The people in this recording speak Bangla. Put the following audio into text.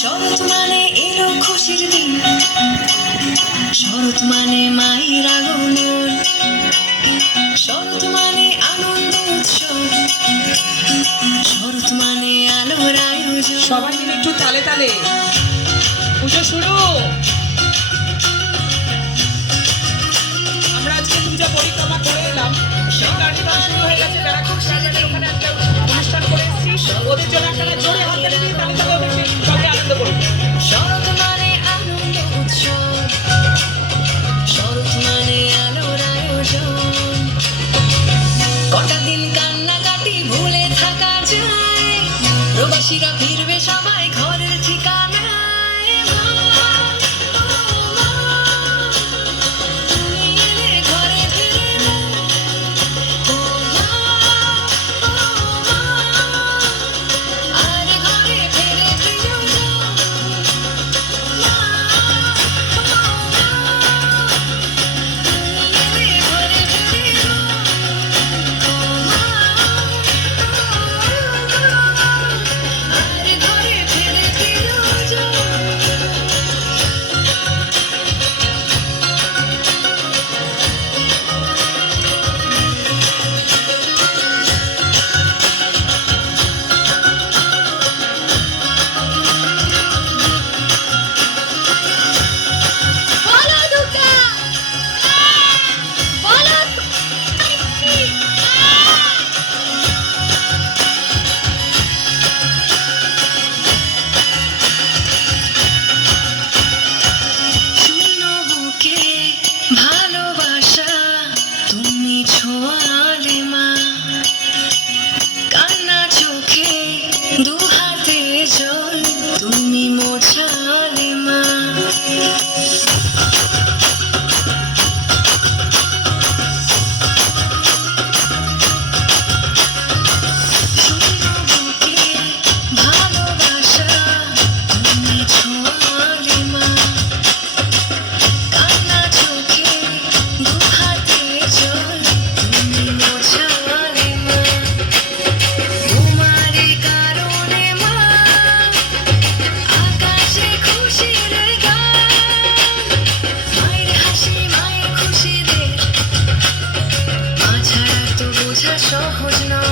শরৎ মানে এলো খুশির দিন, শরৎ মানে মায়ের আগমন, শরৎ মানে আনন্দ উৎসব, শরৎ মানে আলোর আয়োজন। সবাই মিলে একটু তালে তালে পুজো শুরু। আমরা আজকে পূজা পরিক্রমা করে এলাম, সেই কার্নিভাল শুরু হয়ে গেছে। ব্যারাকপুর শহরের ওখানে একটা অনুষ্ঠান করে এসেছি, ওদের জন্য আপনারা জোরে হাত তালি দিয়ে তালে তালে বেশি সবাই আনন্দ করুন। শরৎ মানে আনন্দ উৎসব, শরৎ মানে আলোর আয়োজন। কটা দিন কান্নাকাটি ভুলে থাকা যায়, প্রবাসীরা ফিরবে সবাই ঘরের ঠিকানায়। তুমি এলে ঘরে ফিরে না, ও মা, আর ঘরে ফিরে প্রিয়জন। মা, তুমি এলে ঘরে ফিরে না, ও মা, আর ঘরে ফিরে প্রিয়জন। বলো দুর্গা, বলো লক্ষ্মী। শূন্য বুকে ভালোবাসা তুমি ছোঁয়ালে মা, কান্না চোখে দু হাতে জল তুমি মোছালে মা। শূন্য বুকে ভালোবাসা তুমি ছোঁয়ালে মা, কান্না চোখে দু হাতে জল তুমি মোছালে মা। তোমারই কারণে মা আকাশে খুশির গান, মায়ের হাসি মায়ের খুশিদের, মা ছাড়া তো বোঝা সহজ নয়।